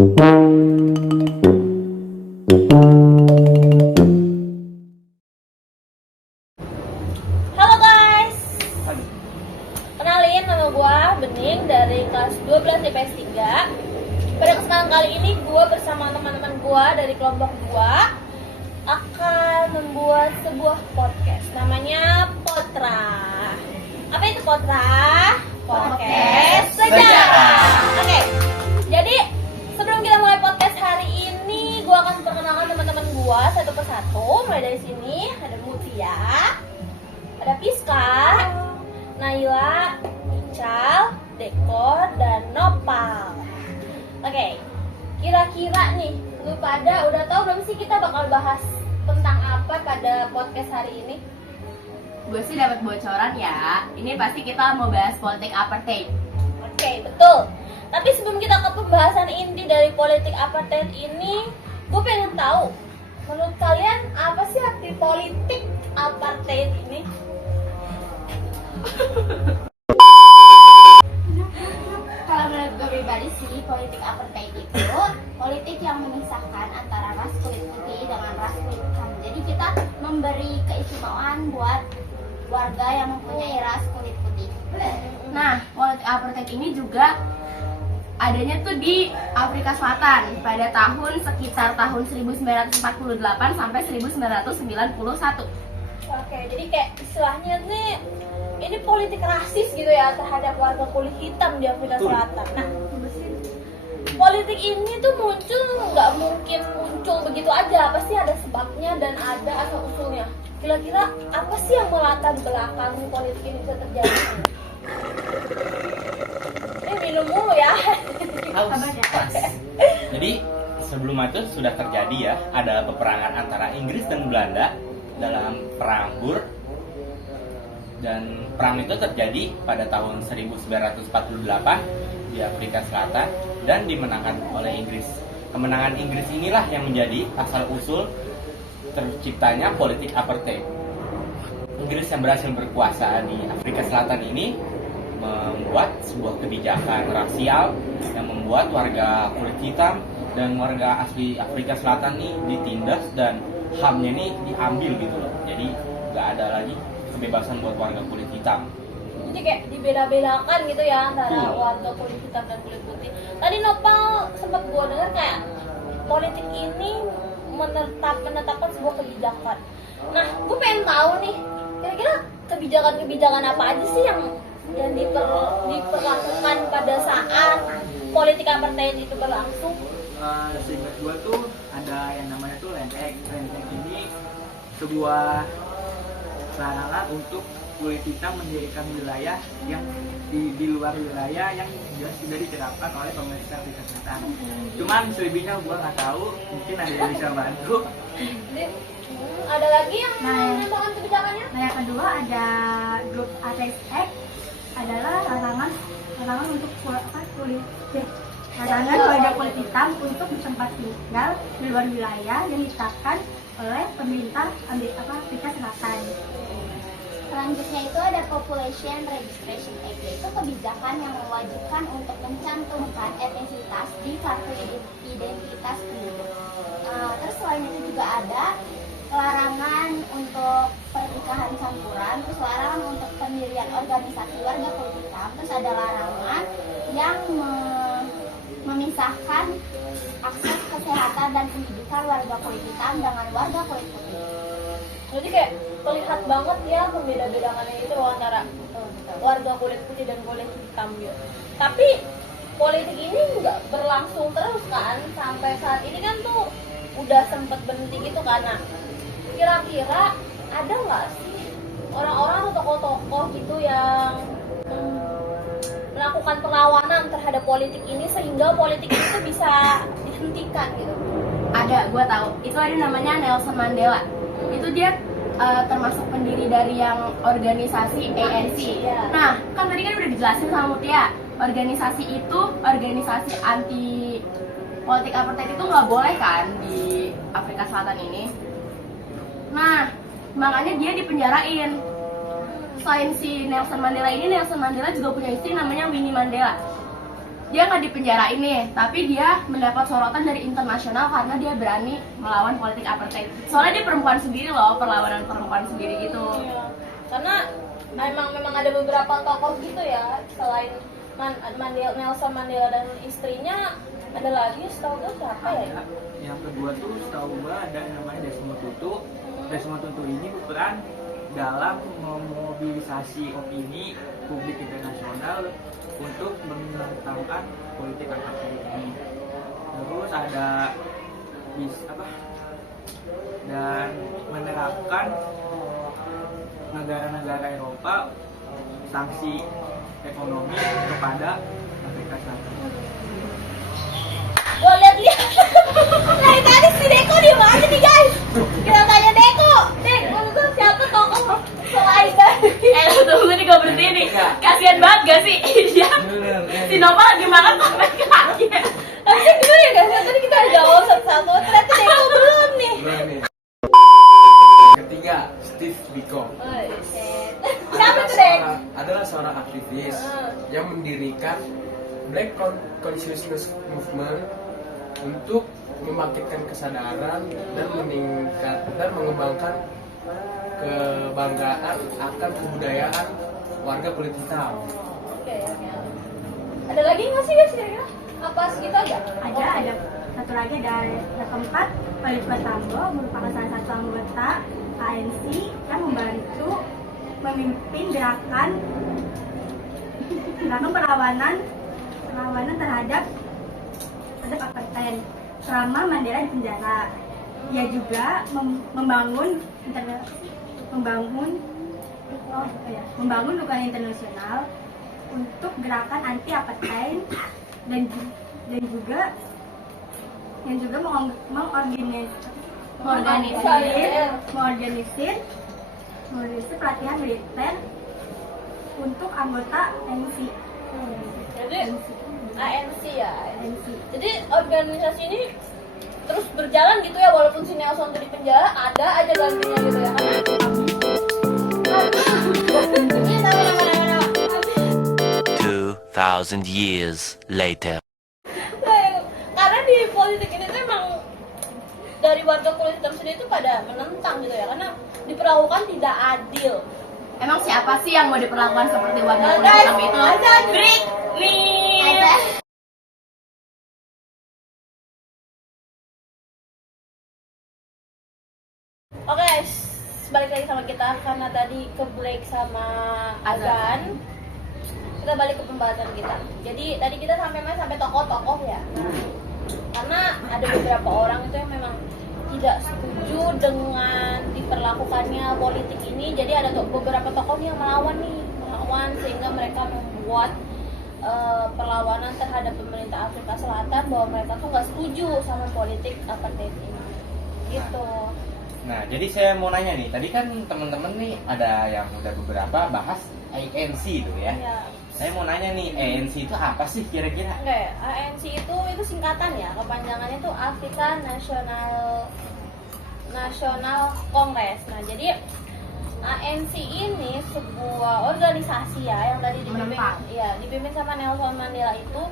Halo guys, kenalin nama gue Bening dari kelas 12 IPS 3. Pada kesempatan kali ini gue bersama teman-teman gue dari kelompok gue akan membuat sebuah podcast namanya Potra. Apa itu Potra? Podcast Sejarah. Oke, jadi sebelum kita mulai podcast hari ini, gue akan perkenalkan teman-teman gue satu persatu. Mulai dari sini ada Mutia, ada Piska, Naila, Ical, Deko, dan Nopal. Oke, kira-kira nih, lu pada udah tahu belum sih kita bakal bahas tentang apa pada podcast hari ini? Gue sih dapat bocoran ya. Ini pasti kita mau bahas politik apartheid. Oke, betul. Tapi sebelum kita ke pembahasan inti dari politik apartheid ini, gue pengen tahu, menurut kalian apa sih arti politik apartheid ini? Kalau menurut gue pribadi sih, politik apartheid itu politik yang memisahkan antara ras kulit putih dengan ras kulit hitam. Jadi kita memberi keistimewaan buat warga yang mempunyai ras kulit putih. Nah, politik apartheid ini juga adanya tuh di Afrika Selatan pada sekitar tahun 1948 sampai 1991. Oke, jadi kayak istilahnya nih, ini politik rasis gitu ya terhadap warga kulit hitam di Afrika Selatan. Nah, politik ini tuh muncul, nggak mungkin muncul begitu aja, pasti ada sebabnya dan ada asal usulnya. Kira-kira apa sih yang melatar belakangi politik ini bisa terjadi? Minum mulu ya. Haus. Jadi sebelum itu sudah terjadi ya, ada peperangan antara Inggris dan Belanda dalam perang Boer. Dan perang itu terjadi pada tahun 1948 di Afrika Selatan dan dimenangkan oleh Inggris. Kemenangan Inggris inilah yang menjadi asal usul terciptanya politik apartheid. Inggris yang berhasil berkuasa di Afrika Selatan ini membuat sebuah kebijakan rasial yang membuat warga kulit hitam dan warga asli Afrika Selatan ini ditindas dan HAM-nya ini diambil gitu loh. Jadi nggak ada lagi kebebasan buat warga kulit hitam. Jadi kayak dibeda-bedakan gitu ya antara warga kulit hitam dan kulit putih. Tadi Nopal sempat gua dengar kayak politik ini menetapkan sebuah kebijakan. Nah, gue pengen tahu nih, kira-kira kebijakan-kebijakan apa aja sih yang diperlakukan pada saat politik apartheid itu berlangsung? Seingat gua tuh ada yang namanya tuh Land Act. Land Act ini sebuah larangan untuk kulit hitam mendirikan wilayah yang di luar wilayah yang sudah diterapkan oleh pemerintah Afrika Selatan. Cuman selebihnya gua nggak tahu, mungkin ada yang bisa bantu. Ada lagi yang menentukan kebijakannya? Nah, yang kedua ada Group Arrest Act, adalah larangan untuk larangan warga kulit hitam untuk bertempat tinggal di luar wilayah yang ditetapkan oleh pemerintah Afrika Selatan. Selanjutnya itu ada Population Registration Act, yaitu kebijakan yang mewajibkan untuk mencantumkan etnisitas di kartu identitas penduduk. Terus selain itu juga ada larangan untuk pernikahan campuran, terus larangan untuk pendirian organisasi warga kulit hitam, terus ada larangan yang memisahkan akses kesehatan dan pendidikan warga kulit hitam dengan warga kulit putih. Jadi kayak terlihat banget ya pembeda-bedaannya itu antara warga kulit putih dan kulit hitam gitu. Tapi politik ini nggak berlangsung terus kan, sampai saat ini kan tuh udah sempet berhenti gitu kan. Nah, kira-kira ada nggak sih orang-orang atau tokoh-tokoh gitu yang melakukan perlawanan terhadap politik ini sehingga politik itu bisa dihentikan gitu? Ada, gue tahu. Itu ada namanya Nelson Mandela. Itu dia termasuk pendiri dari yang organisasi ANC. Nah, kan tadi kan udah dijelasin sama Mutia, organisasi itu organisasi anti politik apartheid itu nggak boleh kan di Afrika Selatan ini. Nah, makanya dia dipenjarain. Selain si Nelson Mandela ini, Nelson Mandela juga punya istri namanya Winnie Mandela. dia nggak dipenjara ini, tapi dia mendapat sorotan dari internasional karena dia berani melawan politik apartheid. Soalnya dia perempuan sendiri loh, perlawanan perempuan sendiri gitu. Iya. Karena memang ada beberapa tokoh gitu ya, selain Nelson Mandela dan istrinya, ada lagi setahu gue siapa ya? Ada. Yang kedua tuh setahu gue ada yang namanya Desmond Tutu. Desmond Tutu ini berperan dalam memobilisasi opini publik internasional untuk menentangkan politik apartheid ini. Terus ada dan menerapkan negara-negara Eropa sanksi ekonomi kepada Afrika Selatan. Gue lihat dari tadi si Deko di mana nih guys? Kita tanya Deko. Dek, menurut siapa tokoh selain dari? Tunggu nih gue berhenti nih. Kasian banget gak sih? Dia si Nova lagi makan sampai kaget. Tapi dulu ya guys, tadi kita jawab satu-satu. Ternyata Deko belum nih. Ketiga, Steve Biko. Oh, shit. Siapa tuh Dek? Adalah seorang aktivis yang mendirikan Black Consciousness Movement untuk membangkitkan kesadaran dan mengembangkan kebanggaan akan kebudayaan warga kulit hitam. Oke. Ada lagi nggak sih guys kira-kira? Apa segitu aja? Ada satu lagi, ada yang keempat, Oliver Tambo merupakan salah satu anggota ANC yang membantu memimpin gerakan perlawanan terhadap apartheid selama Mandela di penjara. Ia juga membangun dukungan internasional untuk gerakan anti apartheid dan juga mengorganisir pelatihan militer untuk anggota ANC. Jadi ANC ya. ANC. Jadi organisasi ini terus berjalan gitu ya, walaupun si Nelson tuh di penjara, ada aja gantinya gitu ya kan? Ini nama. 2,000 years later. Karena di politik ini tuh emang dari warga kulit hitam sendiri tuh pada menentang gitu ya, karena diperlakukan tidak adil. Emang siapa sih yang mau diperlakukan seperti warga kulit hitam itu? Britney. Oke guys, balik lagi sama kita karena tadi ke break sama azan. Kita balik ke pembahasan kita. Jadi tadi kita sampai tokoh-tokoh ya. Karena ada beberapa orang itu yang memang tidak setuju dengan diperlakukannya politik ini. Jadi ada beberapa tokoh yang melawan sehingga mereka membuat perlawanan terhadap pemerintah Afrika Selatan bahwa mereka tuh nggak setuju sama politik apartheid ini. Gitu. Nah, jadi saya mau nanya nih, tadi kan teman-teman nih ada yang udah beberapa bahas ANC itu ya. Iya. Saya mau nanya nih, ANC itu apa sih kira-kira? Oke, ANC itu singkatan ya, kepanjangannya itu Afrika National Congress. Nah, jadi ANC ini sebuah organisasi ya yang tadi dipimpin sama Nelson Mandela itu.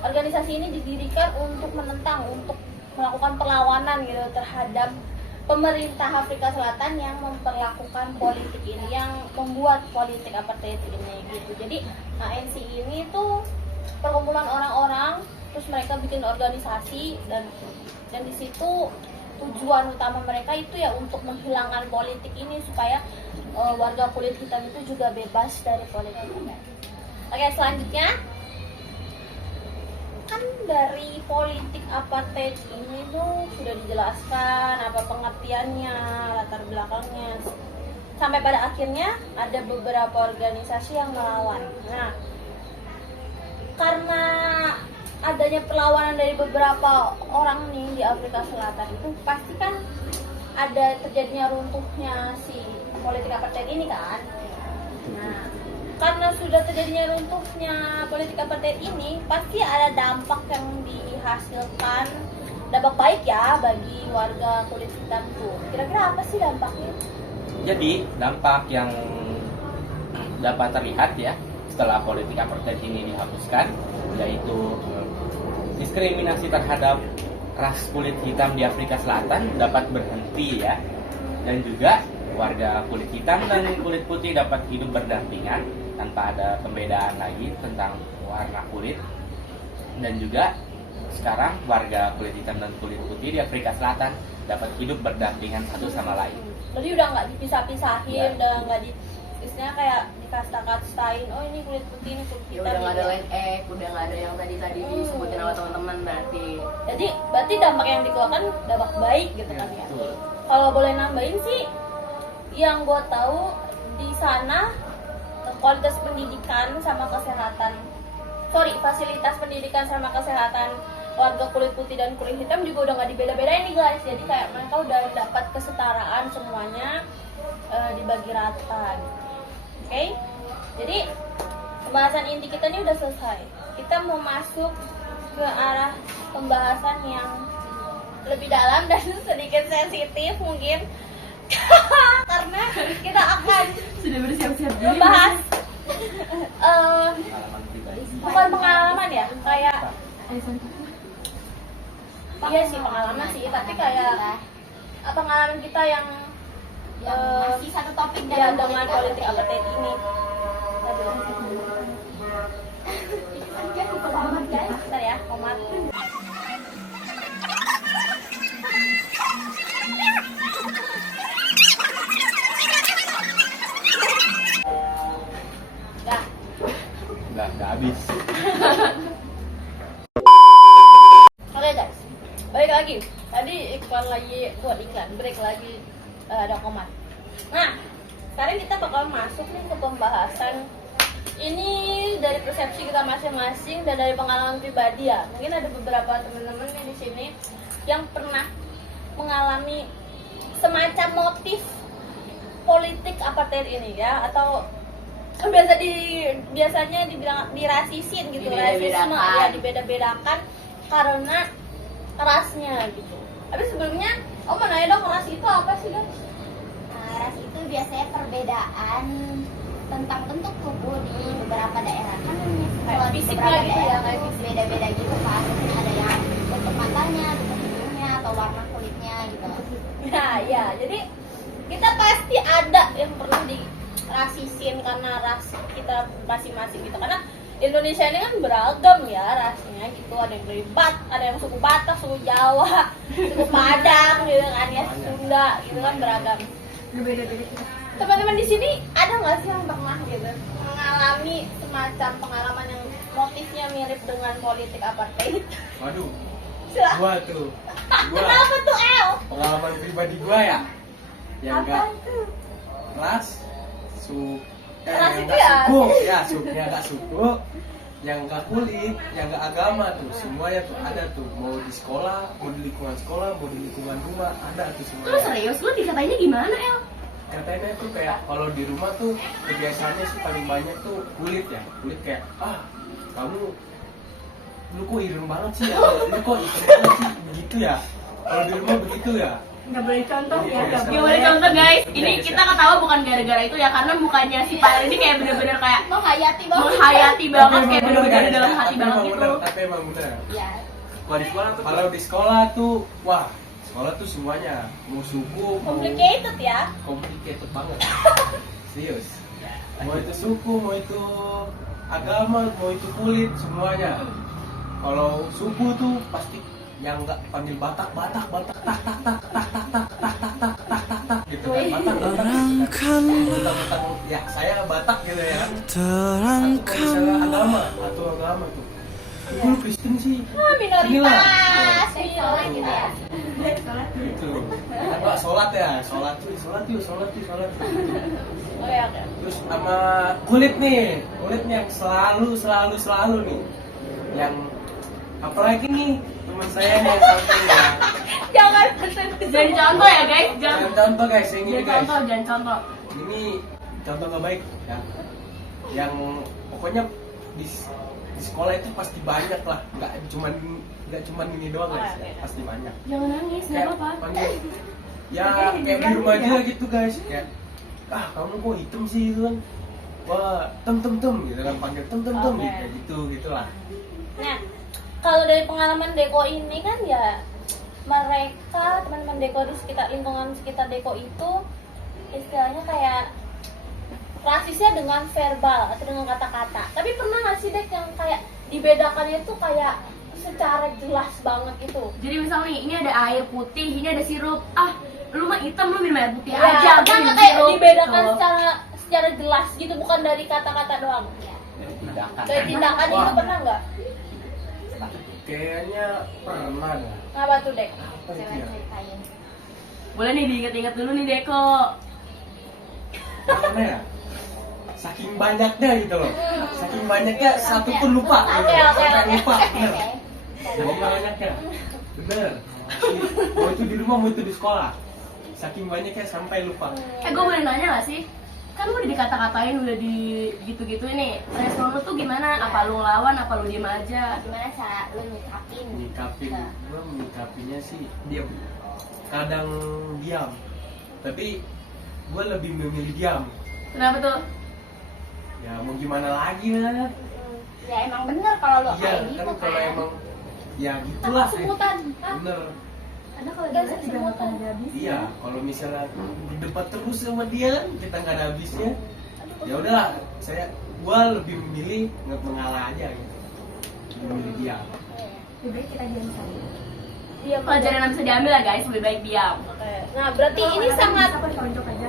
Organisasi ini didirikan untuk menentang, untuk melakukan perlawanan gitu terhadap pemerintah Afrika Selatan yang memperlakukan politik ini, yang membuat politik apartheid ini gitu. Jadi ANC ini tuh perkumpulan orang-orang, terus mereka bikin organisasi dan di situ tujuan utama mereka itu ya untuk menghilangkan politik ini supaya warga kulit hitam itu juga bebas dari politik ini. Oke, selanjutnya kan dari politik apartheid ini tuh sudah dijelaskan apa pengertiannya, latar belakangnya, sampai pada akhirnya ada beberapa organisasi yang melawan. Nah, karena adanya perlawanan dari beberapa orang nih di Afrika Selatan itu pasti kan ada terjadinya runtuhnya si politik apartheid ini kan. Nah, karena sudah terjadinya runtuhnya politik apartheid ini, pasti ada dampak yang dihasilkan, dampak baik ya bagi warga kulit hitam tuh. Kira-kira apa sih dampaknya? Jadi dampak yang dapat terlihat ya setelah politik apartheid ini dihapuskan, yaitu diskriminasi terhadap ras kulit hitam di Afrika Selatan dapat berhenti ya, dan juga warga kulit hitam dan kulit putih dapat hidup berdampingan tanpa ada pembedaan lagi tentang warna kulit. Dan juga sekarang warga kulit hitam dan kulit putih di Afrika Selatan dapat hidup berdampingan satu sama lain. Jadi udah nggak dipisah-pisahin, Ya. udah nggak di istilahnya kayak dikasta-kastain, oh ini kulit putih, ini kulit Ya hitam. udah nggak ada gitu. line X, udah nggak ada yang tadi disebutin sama teman-teman berarti. Jadi berarti dampak yang dikeluarkan dampak baik gitu kan ya. Betul. Kalau boleh nambahin sih, yang gue tahu di sana kualitas pendidikan sama kesehatan, fasilitas pendidikan sama kesehatan warga kulit putih dan kulit hitam juga udah nggak dibeda-bedain nih guys. Jadi kayak mereka udah dapat kesetaraan semuanya, dibagi rata gitu. Oke? Jadi pembahasan inti kita ini udah selesai. Kita mau masuk ke arah pembahasan yang lebih dalam dan sedikit sensitif mungkin karena kita akan Sudah bersiap-siap dulu. membahas Pengalaman pribadi. bukan pengalaman ya, kayak iya sih pengalaman sih, tapi kayak pengalaman kita yang Masih satu topik ya dalam dengan politik apartheid ini. Bentar ya, komat. Dah. Nggak habis. Oke guys, balik lagi. Tadi iklan lagi buat iklan, break lagi, ada komat. Nah, sekarang kita bakal masuk nih ke pembahasan ini dari persepsi kita masing-masing dan dari pengalaman pribadi ya. Mungkin ada beberapa teman-teman nih di sini yang pernah mengalami semacam motif politik apartheid ini ya, atau biasanya dibilang dirasisin gitu, rasisme ya, dibeda-bedakan karena rasnya gitu. Tapi sebelumnya, mau nanya dong, ras itu apa sih guys? Ras itu biasanya perbedaan tentang bentuk tubuh di beberapa daerah kan kalau di fisiknya beberapa gitu ya, daerah kayak tuh beda-beda gitu kan, ada yang bentuk matanya, bentuk hidungnya atau warna kulitnya gitu. Nah ya, jadi kita pasti ada yang pernah dirasisin karena ras kita masing-masing gitu. Karena Indonesia ini kan beragam ya rasnya gitu, ada yang dari ada yang suku Batak, suku Jawa, suku Padang gitu kan ya, Sunda gitu kan beragam. Berbeda-beda. Teman-teman di sini ada nggak sih yang pernah gitu mengalami semacam pengalaman yang motifnya mirip dengan politik apartheid? Waduh, Silahkan. gua tuh. Kenapa tuh El? Pengalaman pribadi gua ya. Yang Apa enggak tuh? kelas Kelas yang itu nggak ya? suku, ya suknya nggak suku, yang nggak kulit, yang nggak agama tuh, semuanya tuh ada tuh. Mau di sekolah, mau di lingkungan sekolah, mau di lingkungan rumah, ada tuh Lu semuanya. serius? Lu dikatainnya gimana, El? Katanya tuh kayak kalau di rumah tuh kebiasaannya sih paling banyak tuh kulit ya, kulit kayak kamu lu kok ireng banget sih, atau lu kok hitam banget sih, begitu ya. Kalau di rumah begitu ya. Nggak boleh contoh ya, nggak Gak boleh contoh guys, ini Bisa. kita ketawa bukan gara-gara itu ya, karena mukanya si Pak ini kayak bener-bener kayak menghayati banget. menghayati banget, kayak emang bener-bener bener, dari dalam guys. hati Tapi banget emang gitu. bener, tapi emang bener. Ya, Kalau di sekolah tuh, wah, sekolah tuh semuanya mau suku, mau Complicated ya. complicated banget. Serius. Mau itu suku, mau itu agama, mau itu kulit, semuanya. Kalau suku tuh pasti yang nggak panggil Batak gitu kan, Batak mentang-mentang ya saya Batak gitu ya. Atau misalnya agama tuh, lu Kristen sih. Minoritas. Inilah. Minoritas gitu ya. Gitu. Apa sholat ya, sholat tuh. Oke, oke. Terus sama kulit nih yang selalu nih, yang apalagi nih teman saya nih yang satu ya. Jangan Jangan contoh ya guys, Jangan contoh guys, yang ini guys. jangan contoh. Ini contoh nggak baik ya. Yang pokoknya di sekolah itu pasti banyak lah, nggak cuman ini doang guys, ya. Pasti banyak. Jangan nangis, nggak apa-apa. panggil ya kayak di rumah aja gitu guys, kayak kamu kok hitam sih gitu kan, wah tem gitu kan, panggil tem Oke. gitu gitulah. Nah, kalau dari pengalaman Deko ini kan ya, mereka teman-teman Deko di sekitar lingkungan sekitar Deko itu istilahnya kayak rasisnya dengan verbal atau dengan kata-kata. Tapi pernah nggak sih Dek yang kayak dibedakannya tuh kayak secara jelas banget gitu? Jadi misal nih, ini ada air putih, ini ada sirup. Ah, lu mah hitam, lu minum air putih Ya, aja. kan gua minum kayak sirup. dibedakan Tuh. secara jelas gitu, bukan dari kata-kata doang. Tindakan. Dari tindakan Wah. itu pernah nggak? Kayaknya pernah dah. Apa tuh Dek? Apa itu ya? Boleh nih diinget-inget dulu nih Deko. Mana ya? Saking banyaknya gitu loh. Saking banyaknya satu pun lupa gitu. Oke. Sampai lupa, bener. Saking banyaknya. Bener. Mau itu di rumah, mau itu di sekolah. Saking banyaknya sampai lupa. Gue boleh nanya gak sih? Kan lu udah dikata-katain, udah di gitu-gitu nih. Respon lu tuh gimana? Apa lu ngelawan, apa lu diem aja? Gimana cara lu nyikapin? Menyikapin, gue menyikapinya sih diam. Kadang diam. Tapi gue lebih memilih diam. Kenapa tuh? Ya mau gimana lagi lah. Ya emang bener kalau lu Iya, kayak kan gitu kalau kan. emang ya gitulah. Sebutan. Bener. Ada kalau Dan dia juga sebutan. gak akan habis. Iya, kalau misalnya berdebat terus sama dia kan kita nggak ada habisnya. Ya udahlah, gua lebih memilih mengalah aja gitu. Memilih diam. Lebih baik kita diam saja. Iya, Pelajaran yang bisa diambil lah guys, lebih baik diam. Oke. Nah, berarti ini sangat apa ditonjok aja.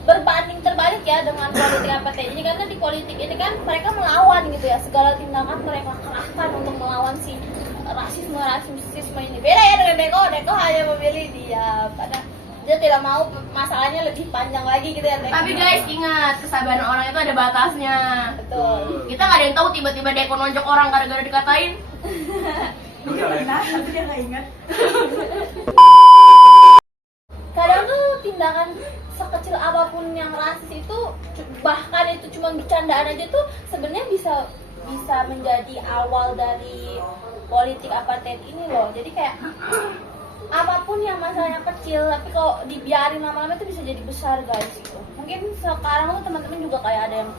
berbanding terbalik ya dengan politik APT ini, karena di politik ini kan mereka melawan gitu ya, segala tindakan mereka kerahkan untuk melawan si rasisme ini. Beda ya dengan Deko hanya memilih diam karena dia tidak mau masalahnya lebih panjang lagi gitu ya Deko. Tapi guys ingat, kesabaran orang itu ada batasnya. Betul. Kita gak ada yang tahu tiba-tiba Deko nonjok orang gara-gara dikatain. Udah lah. Nah, tapi dia nggak ingat. Kadang tuh tindakan sekecil apapun yang rasis itu, bahkan itu cuma bercandaan aja tuh sebenarnya bisa menjadi awal dari politik apartheid ini loh. Jadi kayak apapun yang masalahnya kecil, tapi kalau dibiarin lama-lama itu bisa jadi besar guys gitu. Mungkin sekarang tuh teman-teman juga kayak ada yang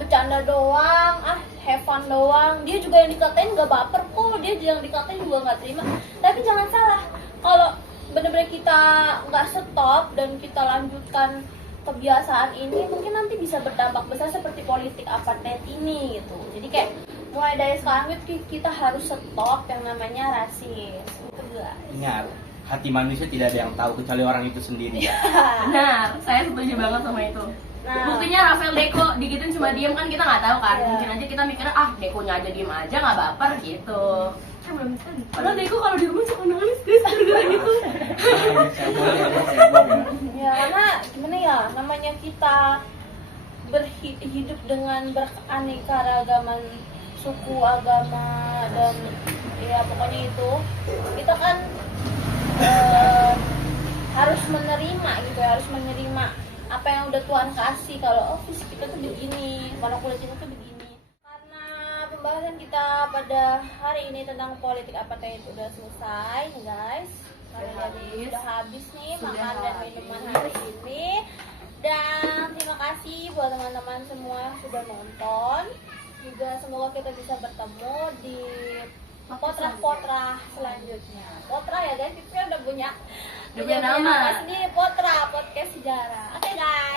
bercanda doang, have fun doang. Dia juga yang dikatain gak baper kok, dia yang dikatain juga gak terima. Tapi jangan salah, kalau bener-bener kita nggak stop dan kita lanjutkan kebiasaan ini, mungkin nanti bisa berdampak besar seperti politik apartheid ini gitu. Jadi kayak mulai dari sekarang itu kita harus stop yang namanya rasis gitu guys. Ingat, hati manusia tidak ada yang tahu kecuali orang itu sendiri ya. Benar, saya setuju banget sama itu. Nah. Buktinya Rafael Deko digituin cuma diem kan kita nggak tahu kan. Iya. Mungkin aja kita mikirnya Dekonya aja diem aja nggak baper gitu. Kan belum tentu. Padahal Deko kalau di rumah suka nangis guys gara-gara gitu. Cebong ya. Ya karena gimana ya, namanya kita berhidup dengan beraneka-ragaman suku, agama, dan ya pokoknya itu, kita kan harus menerima gitu ya, harus menerima apa yang udah Tuhan kasih. Kalau fisik kita tuh begini, kalau kulit kita tuh begini. Karena pembahasan kita pada hari ini tentang politik apartheid udah selesai guys. Udah habis nih makan dan minuman hari ini. Dan terima kasih buat teman-teman semua yang sudah nonton. Juga semoga kita bisa bertemu di potrah-potrah selanjutnya. Potrah ya guys, kita udah punya Udah punya nama. Sendiri Potrah Podcast Sejarah. Oke guys.